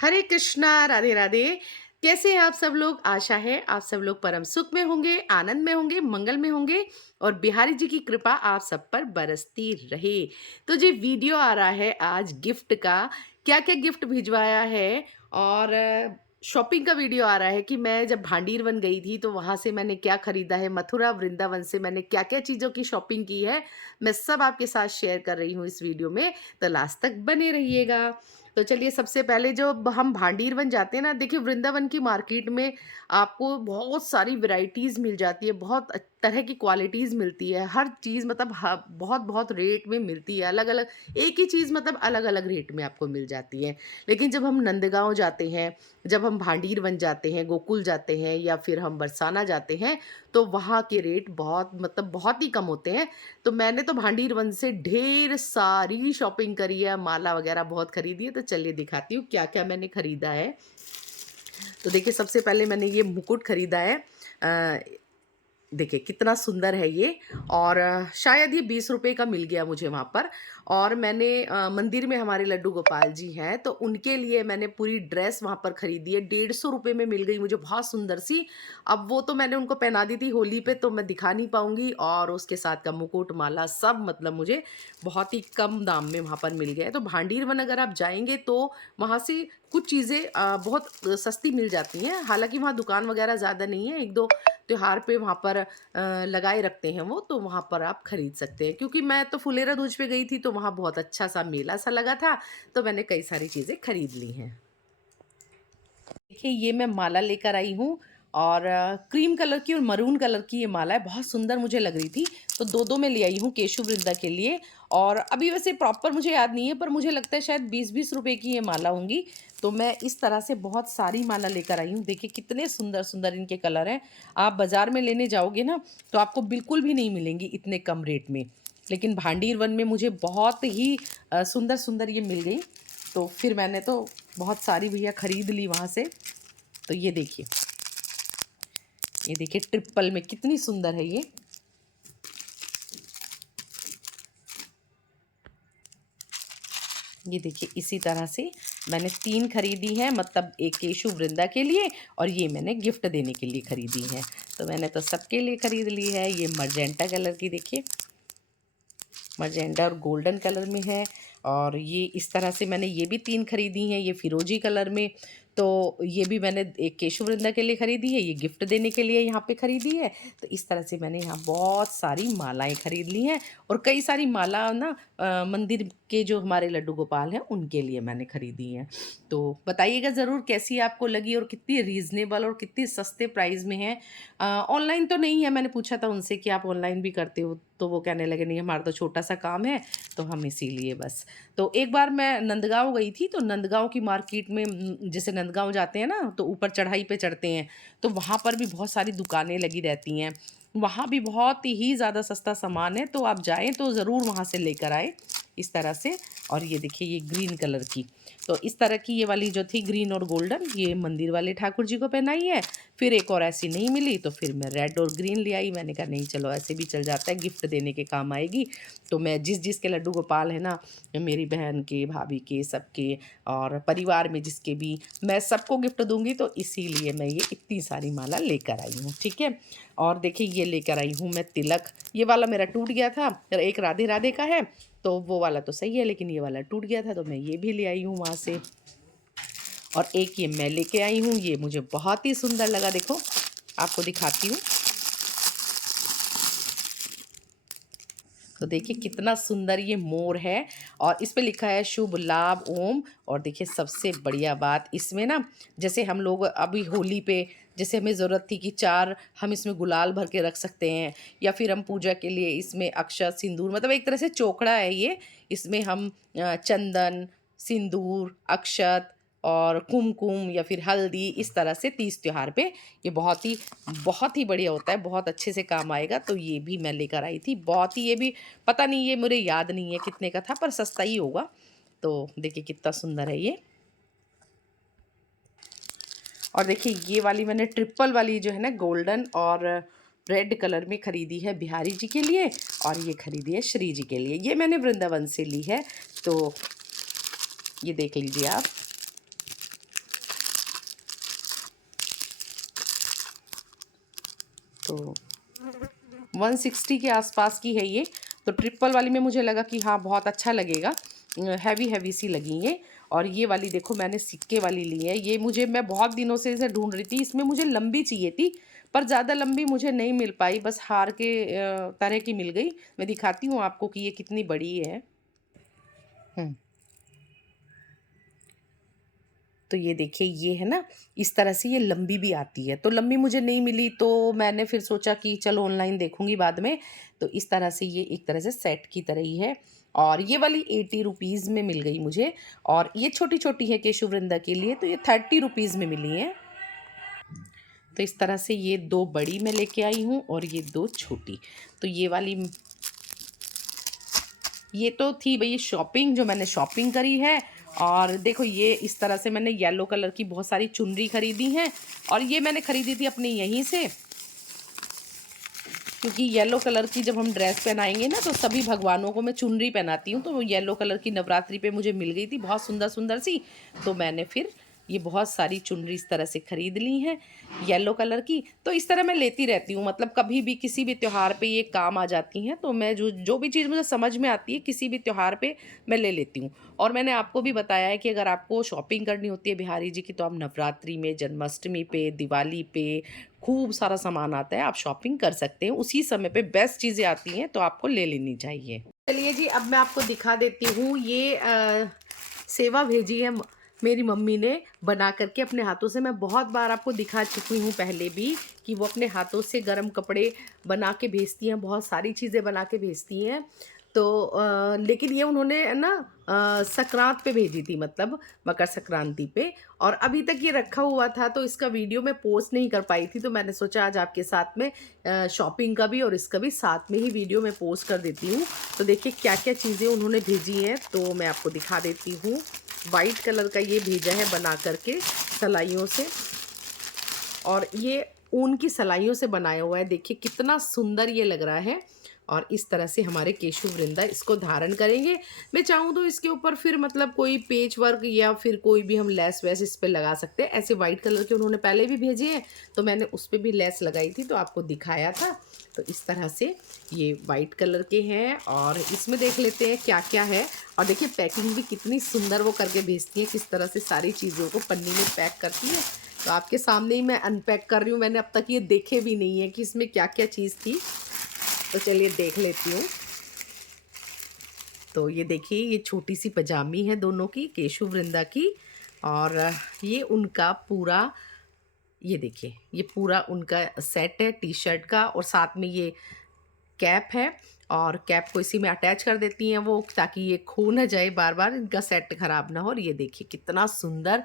हरे कृष्णा, राधे राधे। कैसे हैं आप सब लोग? आशा है आप सब लोग परम सुख में होंगे, आनंद में होंगे, मंगल में होंगे और बिहारी जी की कृपा आप सब पर बरसती रहे। तो जी वीडियो आ रहा है आज गिफ्ट का। क्या-क्या गिफ्ट भिजवाया है और शॉपिंग का वीडियो आ रहा है कि मैं जब भांडीर वन गई थी तो वहाँ से मैंने क्या खरीदा है, मथुरा वृंदावन से मैंने क्या-क्या चीज़ों की शॉपिंग की है, मैं सब आपके साथ शेयर कर रही हूँ इस वीडियो में, तो लास्ट तक बने रहिएगा। तो चलिए सबसे पहले जो हम भांडीर वन जाते हैं ना, देखिए वृंदावन की मार्केट में आपको बहुत सारी वैरायटीज़ मिल जाती है, बहुत तरह की क्वालिटीज़ मिलती है, हर चीज़ मतलब बहुत बहुत रेट में मिलती है, अलग अलग एक ही चीज़ मतलब अलग अलग रेट में आपको मिल जाती है। लेकिन जब हम नंदगांव जाते हैं, जब हम भांडीर वन जाते हैं, गोकुल जाते हैं या फिर हम बरसाना जाते हैं, तो वहाँ के रेट बहुत मतलब बहुत ही कम होते हैं। तो मैंने तो भांडीर वन से ढेर सारी शॉपिंग करी है, माला वगैरह बहुत खरीदी है, तो चलिए दिखाती हूँ क्या-क्या मैंने खरीदा है। तो देखिए सबसे पहले मैंने ये मुकुट खरीदा है। अ, देखिए कितना सुंदर है ये और शायद ये 20 रुपए का मिल गया मुझे वहाँ पर। और मैंने मंदिर में हमारे लड्डू गोपाल जी हैं, तो उनके लिए मैंने पूरी ड्रेस वहाँ पर खरीदी है, 150 रुपए में मिल गई मुझे बहुत सुंदर सी। अब वो तो मैंने उनको पहना दी थी होली पे, तो मैं दिखा नहीं पाऊँगी और उसके साथ का मुकुट, माला सब मतलब मुझे बहुत ही कम दाम में वहाँ पर मिल गया है। तो भांडीर वन अगर आप जाएँगे तो वहाँ से कुछ चीज़ें बहुत सस्ती मिल जाती हैं। हालाँकि वहाँ दुकान वगैरह ज़्यादा नहीं है, 1-2 त्योहार पे वहाँ पर लगाए रखते हैं वो, तो वहाँ पर आप खरीद सकते हैं। क्योंकि मैं तो फुलेरा दूज पे गई थी, तो वहाँ बहुत अच्छा-सा मेला-सा लगा था, तो मैंने कई सारी चीज़ें खरीद ली हैं। देखिए ये मैं माला लेकर आई हूँ और क्रीम कलर की और मरून कलर की ये माला है, बहुत सुंदर मुझे लग रही थी, तो 2-2 मैं ले आई हूँ केशु वृंदा के लिए। और अभी वैसे प्रॉपर मुझे याद नहीं है, पर मुझे लगता है शायद 20-20 रुपए की ये माला होंगी। तो मैं इस तरह से बहुत सारी माला लेकर आई हूँ। देखिए कितने सुंदर-सुंदर इनके कलर हैं। आप बाज़ार में लेने जाओगे ना, तो आपको बिल्कुल भी नहीं मिलेंगी इतने कम रेट में। लेकिन भांडीर वन में मुझे बहुत ही सुंदर-सुंदर ये मिल गई, तो फिर मैंने तो बहुत सारी भैया खरीद ली वहाँ से। तो ये देखिए ट्रिपल में कितनी सुंदर है ये। ये देखिए इसी तरह से मैंने 3 खरीदी हैं, मतलब एक केशु वृंदा के लिए और ये मैंने गिफ्ट देने के लिए खरीदी है। तो मैंने तो सबके लिए खरीद ली है। ये मजेंटा कलर की देखिए, मजेंटा और गोल्डन कलर में है। और ये इस तरह से मैंने ये भी 3 खरीदी हैं, ये फिरोजी कलर में। तो ये भी मैंने एक केशु वृंदा के लिए खरीदी है, ये गिफ्ट देने के लिए यहाँ पे खरीदी है। तो इस तरह से मैंने यहाँ बहुत सारी मालाएँ खरीद ली हैं और कई सारी माला ना मंदिर के जो हमारे लड्डू गोपाल हैं, उनके लिए मैंने खरीदी हैं। तो बताइएगा ज़रूर कैसी आपको लगी और कितनी रीज़नेबल और कितनी सस्ते प्राइस में है। ऑनलाइन तो नहीं है, मैंने पूछा था उनसे कि आप ऑनलाइन भी करते हो? तो वो कहने लगे नहीं हमारा तो छोटा-सा काम है, तो हम इसीलिए बस। तो एक बार मैं नंदगाँव गई थी, तो नंदगाँव की मार्केट में जैसे नंदगाँव जाते हैं ना, तो ऊपर चढ़ाई पे चढ़ते हैं, तो वहाँ पर भी बहुत सारी दुकानें लगी रहती हैं। वहाँ भी बहुत ही ज़्यादा सस्ता सामान है, तो आप जाएँ तो ज़रूर वहाँ से लेकर आएँ, इस तरह से। और ये देखिए ये ग्रीन कलर की, तो इस तरह की ये वाली जो थी ग्रीन और गोल्डन, ये मंदिर वाले ठाकुर जी को पहनाई है। फिर एक और ऐसी नहीं मिली, तो फिर मैं रेड और ग्रीन ले आई। मैंने कहा नहीं चलो ऐसे भी चल जाता है, गिफ्ट देने के काम आएगी। तो मैं जिस-जिस के लड्डू गोपाल है ना, मेरी बहन के, भाभी के, सबके और परिवार में जिसके भी, मैं सबको गिफ्ट दूँगी, तो इसीलिए मैं ये इतनी सारी माला लेकर आई हूँ, ठीक है? और देखिए ये लेकर आई हूँ मैं तिलक, ये वाला मेरा टूट गया था, एक राधे राधे का है, तो वो वाला तो सही है, लेकिन ये वाला टूट गया था, तो मैं ये भी ले आई हूँ वहाँ से। और एक ये मैं लेके आई हूँ, ये मुझे बहुत ही सुंदर लगा, देखो आपको दिखाती हूँ। तो देखिए कितना सुंदर ये मोर है और इस पे लिखा है शुभ लाभ ओम। और देखिए सबसे बढ़िया बात इसमें ना, जैसे हम लोग अभी होली पे जैसे हमें ज़रूरत थी कि 4 हम इसमें गुलाल भर के रख सकते हैं, या फिर हम पूजा के लिए इसमें अक्षत सिंदूर, मतलब एक तरह से चोखड़ा है ये। इसमें हम चंदन, सिंदूर, अक्षत और कुमकुम या फिर हल्दी, इस तरह से तीज त्योहार पे ये बहुत ही बढ़िया होता है, बहुत अच्छे से काम आएगा। तो ये भी मैं लेकर आई थी, बहुत ही, ये भी पता नहीं, ये मुझे याद नहीं है कितने का था, पर सस्ता ही होगा। तो देखिए कितना सुंदर है ये। और देखिए ये वाली मैंने ट्रिपल वाली जो है ना, गोल्डन और रेड कलर में खरीदी है बिहारी जी के लिए, और ये खरीदी है श्री जी के लिए। ये मैंने वृंदावन से ली है, तो ये देख लीजिए आप। तो 160 के आसपास की है ये। तो ट्रिपल वाली में मुझे लगा कि हाँ बहुत अच्छा लगेगा, हैवी हैवी सी लगी ये। और ये वाली देखो मैंने सिक्के वाली ली है, ये मुझे, मैं बहुत दिनों से इसे ढूंढ रही थी। इसमें मुझे लंबी चाहिए थी पर ज़्यादा लंबी मुझे नहीं मिल पाई, बस हार के तरह की मिल गई। मैं दिखाती हूँ आपको कि ये कितनी बड़ी है। तो ये देखिए ये है ना, इस तरह से ये लंबी भी आती है। तो लंबी मुझे नहीं मिली तो मैंने फिर सोचा कि चलो ऑनलाइन देखूंगी बाद में। तो इस तरह से ये एक तरह से सेट की तरह ही है। और ये वाली 80 रुपीज़ में मिल गई मुझे। और ये छोटी छोटी है केशु वृंदा के लिए, तो ये 30 रुपीज़ में मिली है। तो इस तरह से ये 2 बड़ी मैं लेके आई हूँ और ये 2 छोटी। तो ये वाली, ये तो थी भई शॉपिंग, जो मैंने शॉपिंग करी है। और देखो ये इस तरह से मैंने येलो कलर की बहुत सारी चुनरी खरीदी हैं। और ये मैंने खरीदी थी अपने यहीं से, क्योंकि येलो कलर की जब हम ड्रेस पहनाएंगे ना तो सभी भगवानों को मैं चुनरी पहनाती हूँ। तो वो येलो कलर की नवरात्रि पे मुझे मिल गई थी बहुत सुंदर सुंदर सी। तो मैंने फिर ये बहुत सारी चुनरी इस तरह से खरीद ली हैं येलो कलर की। तो इस तरह मैं लेती रहती हूँ, मतलब कभी भी किसी भी त्योहार पे ये काम आ जाती हैं। तो मैं जो जो भी चीज़ मुझे समझ में आती है किसी भी त्योहार पे मैं ले लेती हूँ। और मैंने आपको भी बताया है कि अगर आपको शॉपिंग करनी होती है बिहारी जी की, तो आप नवरात्रि में, जन्माष्टमी पे, दिवाली पे खूब सारा सामान आता है, आप शॉपिंग कर सकते हैं। उसी समय पे बेस्ट चीज़ें आती हैं तो आपको ले लेनी चाहिए। चलिए जी, अब मैं आपको दिखा देती हूँ। ये सेवा भेजी है मेरी मम्मी ने बना करके अपने हाथों से। मैं बहुत बार आपको दिखा चुकी हूँ पहले भी कि वो अपने हाथों से गरम कपड़े बना के भेजती हैं, बहुत सारी चीज़ें बना के भेजती हैं। तो लेकिन ये उन्होंने ना संक्रांत पे भेजी थी, मतलब मकर संक्रांति पे। और अभी तक ये रखा हुआ था तो इसका वीडियो मैं पोस्ट नहीं कर पाई थी। तो मैंने सोचा आज आपके साथ में शॉपिंग का भी और इसका भी साथ में ही वीडियो मैं पोस्ट कर देती हूँ। तो देखिए क्या क्या चीज़ें उन्होंने भेजी हैं, तो मैं आपको दिखा देती हूँ। वाइट कलर का ये भेजा है बना करके सलाइयों से, और ये ऊन की सलाइयों से बनाया हुआ है। देखिए कितना सुंदर ये लग रहा है। और इस तरह से हमारे केशु वृंदा इसको धारण करेंगे। मैं चाहूँ तो इसके ऊपर फिर मतलब कोई पेच वर्क या फिर कोई भी हम लेस वैस इस पर लगा सकते हैं। ऐसे वाइट कलर के उन्होंने पहले भी भेजे हैं तो मैंने उस पर भी लेस लगाई थी तो आपको दिखाया था। तो इस तरह से ये वाइट कलर के हैं। और इसमें देख लेते हैं क्या क्या है। और देखिए पैकिंग भी कितनी सुंदर वो करके भेजती है, किस तरह से सारी चीज़ों को पन्नी में पैक करती है। तो आपके सामने ही मैं अनपैक कर रही हूँ। मैंने अब तक ये देखे भी नहीं है कि इसमें क्या क्या चीज़ थी। तो चलिए देख लेती हूँ। तो ये देखिए ये छोटी सी पजामी है दोनों की, केशु वृंदा की। और ये उनका पूरा, ये देखिए ये पूरा उनका सेट है टी शर्ट का। और साथ में ये कैप है और कैप को इसी में अटैच कर देती हैं वो, ताकि ये खो ना जाए बार बार, इनका सेट खराब ना हो। और ये देखिए कितना सुंदर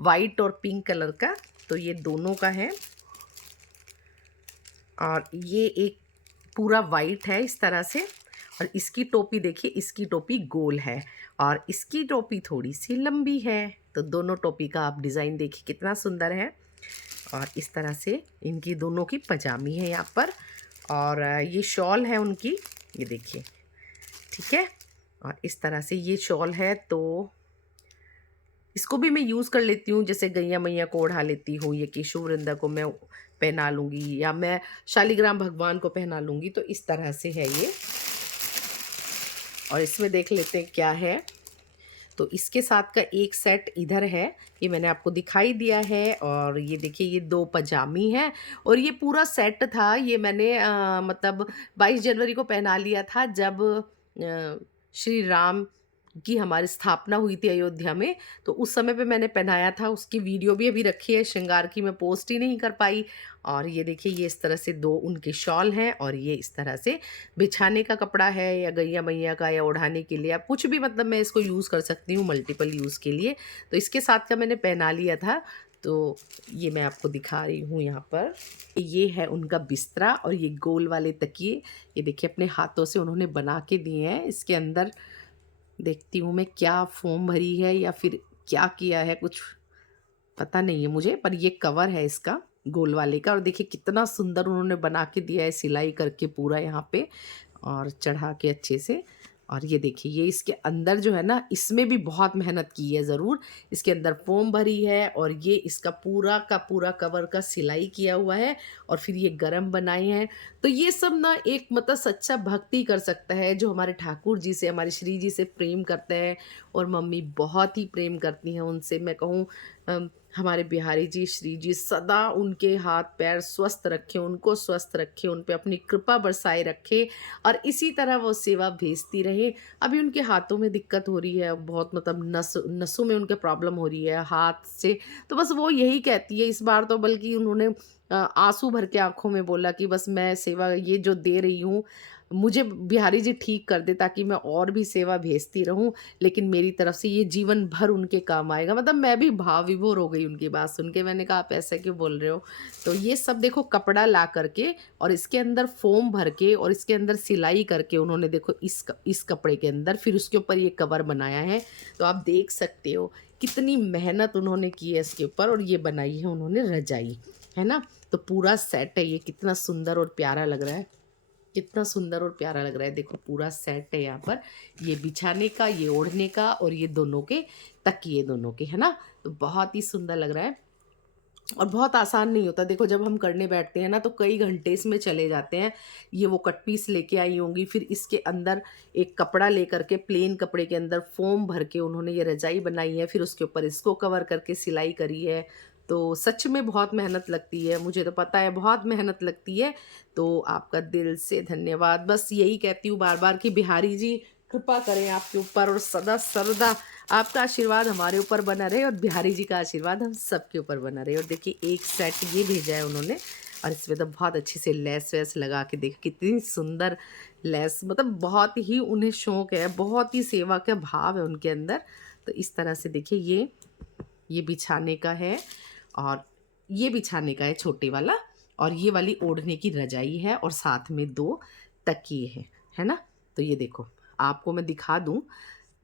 वाइट और पिंक कलर का, तो ये दोनों का है। और ये एक पूरा वाइट है इस तरह से। और इसकी टोपी देखिए, इसकी टोपी गोल है और इसकी टोपी थोड़ी सी लंबी है। तो दोनों टोपी का आप डिज़ाइन देखिए कितना सुंदर है। और इस तरह से इनकी दोनों की पजामी है यहाँ पर। और ये शॉल है उनकी, ये देखिए, ठीक है। और इस तरह से ये शॉल है, तो इसको भी मैं यूज़ कर लेती हूँ, जैसे गैया मैया को ओढ़ा लेती हूँ, ये केशु वृंदा को मैं पहना लूँगी या मैं शालिग्राम भगवान को पहना लूँगी। तो इस तरह से है ये। और इसमें देख लेते हैं क्या है। तो इसके साथ का एक सेट इधर है, ये मैंने आपको दिखाई दिया है। और ये देखिए ये 2 पजामी हैं। और ये पूरा सेट था, ये मैंने मतलब 22 जनवरी को पहना लिया था, जब श्री राम की हमारी स्थापना हुई थी अयोध्या में। तो उस समय पे मैंने पहनाया था, उसकी वीडियो भी अभी रखी है श्रृंगार की, मैं पोस्ट ही नहीं कर पाई। और ये देखिए ये इस तरह से 2 उनके शॉल हैं। और ये इस तरह से बिछाने का कपड़ा है या गैया मैया का या ओढ़ाने के लिए, आप कुछ भी, मतलब मैं इसको यूज़ कर सकती हूँ मल्टीपल यूज़ के लिए। तो इसके साथ का मैंने पहना लिया था। तो ये मैं आपको दिखा रही हूँ यहाँ पर। ये है उनका बिस्तरा और ये गोल वाले तकिए, ये देखिए अपने हाथों से उन्होंने बना के दिए हैं। इसके अंदर देखती हूँ मैं क्या फोम भरी है या फिर क्या किया है, कुछ पता नहीं है मुझे, पर ये कवर है इसका गोल वाले का। और देखिए कितना सुंदर उन्होंने बना के दिया है सिलाई करके पूरा यहाँ पे और चढ़ा के अच्छे से। और ये देखिए, ये इसके अंदर जो है ना, इसमें भी बहुत मेहनत की है ज़रूर। इसके अंदर फ़ोम भरी है और ये इसका पूरा का पूरा कवर का सिलाई किया हुआ है और फिर ये गरम बनाए हैं। तो ये सब ना एक मतलब सच्चा भक्ति कर सकता है, जो हमारे ठाकुर जी से, हमारे श्री जी से प्रेम करते हैं और मम्मी बहुत ही प्रेम करती हैं उनसे। मैं कहूँ हमारे बिहारी जी, श्री जी सदा उनके हाथ-पैर स्वस्थ रखें, उनको स्वस्थ रखें, उन पे अपनी कृपा बरसाए रखें और इसी तरह वो सेवा भेजती रहे। अभी उनके हाथों में दिक्कत हो रही है, बहुत मतलब नसों में उनके प्रॉब्लम हो रही है हाथ से, तो बस वो यही कहती है इस बार तो, बल्कि उन्होंने आँसू भर के आँखों में बोला कि बस मैं सेवा ये जो दे रही हूँ, मुझे बिहारी जी ठीक कर दें ताकि मैं और भी सेवा भेजती रहूँ, लेकिन मेरी तरफ से ये जीवन भर उनके काम आएगा। मतलब मैं भी भाव विभोर हो गई उनकी बात सुन के, मैंने कहा आप ऐसा क्यों बोल रहे हो? तो ये सब देखो कपड़ा ला कर के और इसके अंदर फ़ोम भर के और इसके अंदर सिलाई करके उन्होंने देखो इस कपड़े के अंदर फिर उसके ऊपर ये कवर बनाया है। तो आप देख सकते हो कितनी मेहनत उन्होंने की है इसके ऊपर और ये बनाई है उन्होंने रज़ाई, है ना? तो पूरा सेट है ये, कितना सुंदर और प्यारा लग रहा है। कितना सुंदर और प्यारा लग रहा है, देखो पूरा सेट है यहाँ पर, ये बिछाने का, ये ओढ़ने का और ये दोनों के तकिए दोनों के, है ना? तो बहुत ही सुंदर लग रहा है और बहुत आसान नहीं होता। देखो जब हम करने बैठते हैं ना तो कई घंटे इसमें चले जाते हैं। ये वो कट पीस लेके आई होंगी, फिर इसके अंदर एक कपड़ा लेकर के प्लेन कपड़े के अंदर फ़ोम भर के उन्होंने ये रज़ाई बनाई है, फिर उसके ऊपर इसको कवर करके सिलाई करी है। तो सच में बहुत मेहनत लगती है, मुझे तो पता है बहुत मेहनत लगती है। तो आपका दिल से धन्यवाद। बस यही कहती हूँ बार-बार कि बिहारी जी कृपा करें आपके ऊपर और सदा सर्वदा आपका आशीर्वाद हमारे ऊपर बना रहे और बिहारी जी का आशीर्वाद हम सबके ऊपर बना रहे। और देखिए एक सेट ये भेजा है उन्होंने और इसमें तो बहुत अच्छे से लेस वेस लगा के, देखिए कितनी सुंदर लेस, मतलब बहुत ही उन्हें शौक है, बहुत ही सेवा का भाव है उनके अंदर। तो इस तरह से देखिए ये बिछाने का है और ये बिछाने का है छोटे वाला और ये वाली ओढ़ने की रजाई है और साथ में 2 तकिए हैं, है ना? तो ये देखो आपको मैं दिखा दूँ,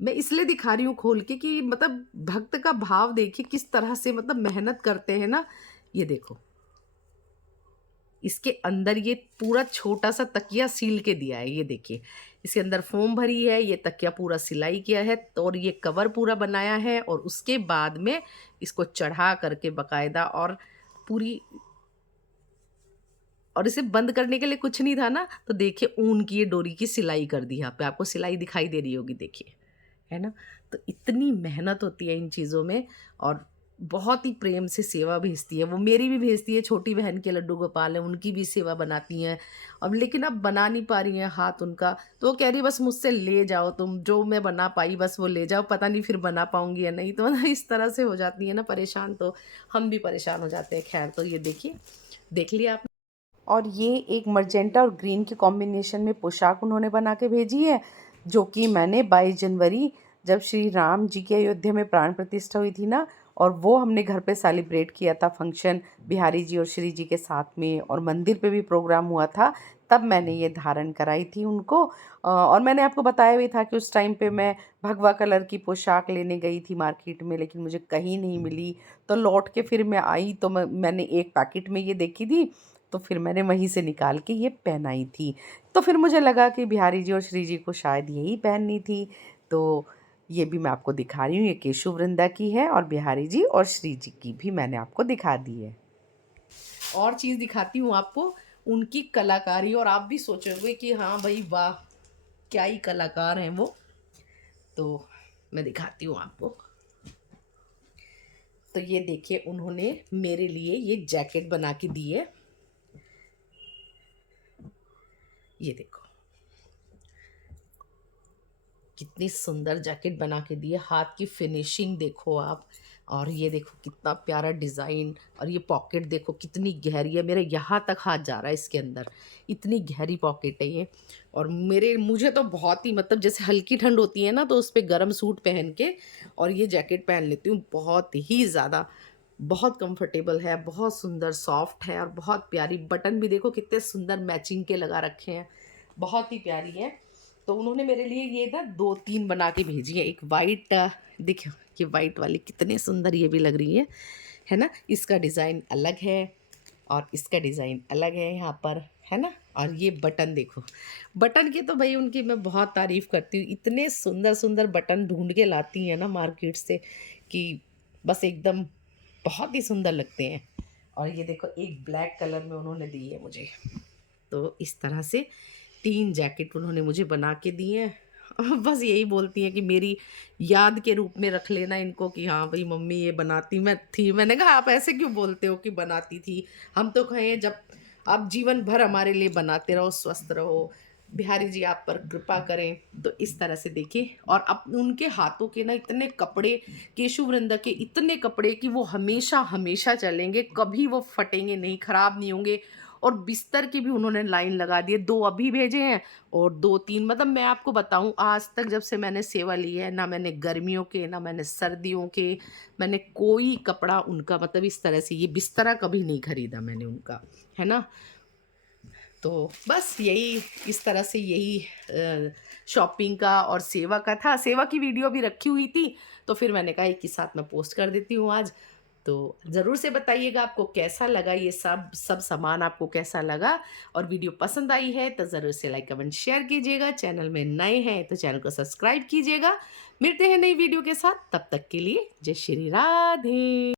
मैं इसलिए दिखा रही हूँ खोल के कि मतलब भक्त का भाव देखिए किस तरह से मतलब मेहनत करते हैं ना। ये देखो, इसके अंदर ये पूरा छोटा-सा तकिया सील के दिया है, ये देखिए। इसके अंदर फ़ोम भरी है, ये तकिया पूरा सिलाई किया है तो और ये कवर पूरा बनाया है और उसके बाद में इसको चढ़ा करके बाकायदा और पूरी, और इसे बंद करने के लिए कुछ नहीं था ना, तो देखिए ऊन की ये डोरी की सिलाई कर दी यहाँ पे, आपको सिलाई दिखाई दे रही होगी देखिए, है ना? तो इतनी मेहनत होती है इन चीज़ों में और बहुत ही प्रेम से सेवा भेजती है। वो मेरी भी भेजती है, छोटी बहन के लड्डू गोपाल हैं, उनकी भी सेवा बनाती हैं। अब लेकिन अब बना नहीं पा रही हैं हाथ उनका, तो वो कह रही है बस मुझसे ले जाओ तुम, जो मैं बना पाई बस वो ले जाओ, पता नहीं फिर बना पाऊँगी या नहीं। तो मतलब इस तरह से हो जाती है ना परेशान, तो हम भी परेशान हो जाते हैं। खैर तो ये देखिए, देख लिया आपने? और ये एक मर्जेंटा और ग्रीन के कॉम्बिनेशन में पोशाक उन्होंने बना के भेजी है, जो कि मैंने 22 जनवरी जब श्री राम जी की अयोध्या में प्राण प्रतिष्ठा हुई थी ना, और वो हमने घर पे सेलिब्रेट किया था फंक्शन बिहारी जी और श्री जी के साथ में, और मंदिर पे भी प्रोग्राम हुआ था, तब मैंने ये धारण कराई थी उनको। और मैंने आपको बताया भी था कि उस टाइम पे मैं भगवा कलर की पोशाक लेने गई थी मार्केट में, लेकिन मुझे कहीं नहीं मिली। तो लौट के फिर मैं आई तो मैंने एक पैकेट में ये देखी थी, तो फिर मैंने वहीं से निकाल के ये पहनाई थी। तो फिर मुझे लगा कि बिहारी जी और श्री जी को शायद यही पहननी थी, तो ये भी मैं आपको दिखा रही हूँ। ये केशव वृंदा की है और बिहारी जी और श्री जी की भी मैंने आपको दिखा दी है। और चीज़ दिखाती हूँ आपको, उनकी कलाकारी, और आप भी सोचोगे कि हाँ भाई वाह, क्या ही कलाकार हैं वो। तो मैं दिखाती हूँ आपको। तो ये देखिए उन्होंने मेरे लिए ये जैकेट बना के दी है। ये देखो कितनी सुंदर जैकेट बना के दी है, हाथ की फिनिशिंग देखो आप, और ये देखो कितना प्यारा डिज़ाइन, और ये पॉकेट देखो कितनी गहरी है, मेरे यहाँ तक हाथ जा रहा है इसके अंदर, इतनी गहरी पॉकेट है ये। और मेरे मुझे तो बहुत ही मतलब जैसे हल्की ठंड होती है ना, तो उस पे गर्म सूट पहन के और ये जैकेट पहन लेती हूँ, बहुत ही ज़्यादा, बहुत कंफर्टेबल है, बहुत सुंदर सॉफ्ट है और बहुत प्यारी। बटन भी देखो कितने सुंदर मैचिंग के लगा रखे हैं, बहुत ही प्यारी है। तो उन्होंने मेरे लिए ये ना 2-3 बना के भेजी है। एक वाइट, देखिए ये वाइट वाली कितने सुंदर ये भी लग रही है ना? इसका डिज़ाइन अलग है और इसका डिज़ाइन अलग है यहाँ पर, है ना? और ये बटन देखो, बटन की तो भई उनकी मैं बहुत तारीफ़ करती हूँ। इतने सुंदर-सुंदर बटन ढूँढ के लाती हैं ना मार्केट से कि बस एकदम बहुत ही सुंदर लगते हैं। और ये देखो एक ब्लैक कलर में उन्होंने दी है मुझे। तो इस तरह से 3 जैकेट उन्होंने मुझे बना के दिए हैं। बस यही बोलती हैं कि मेरी याद के रूप में रख लेना इनको कि हाँ भई मम्मी ये बनाती मैं थी। मैंने कहा आप ऐसे क्यों बोलते हो कि बनाती थी? हम तो कहें जब आप जीवन भर हमारे लिए बनाते रहो, स्वस्थ रहो, बिहारी जी आप पर कृपा करें। तो इस तरह से देखिए और अब उनके हाथों के ना इतने कपड़े, केशव के इतने कपड़े कि वो हमेशा चलेंगे, कभी वो फटेंगे नहीं, खराब नहीं होंगे। और बिस्तर की भी उन्होंने लाइन लगा दी है, 2 अभी भेजे हैं और 2-3 मतलब मैं आपको बताऊँ आज तक जब से मैंने सेवा ली है, ना मैंने गर्मियों के, ना मैंने सर्दियों के, मैंने कोई कपड़ा उनका मतलब इस तरह से ये बिस्तरा कभी नहीं खरीदा मैंने उनका, है ना? तो बस यही इस तरह से यही शॉपिंग का और सेवा का था। सेवा की वीडियो भी रखी हुई थी, तो फिर मैंने कहा एक ही साथ मैं पोस्ट कर देती हूँ आज। तो ज़रूर से बताइएगा आपको कैसा लगा ये सब सब सामान आपको कैसा लगा? और वीडियो पसंद आई है तो ज़रूर से लाइक, कमेंट, शेयर कीजिएगा। चैनल में नए हैं तो चैनल को सब्सक्राइब कीजिएगा। मिलते हैं नई वीडियो के साथ, तब तक के लिए जय श्री राधे।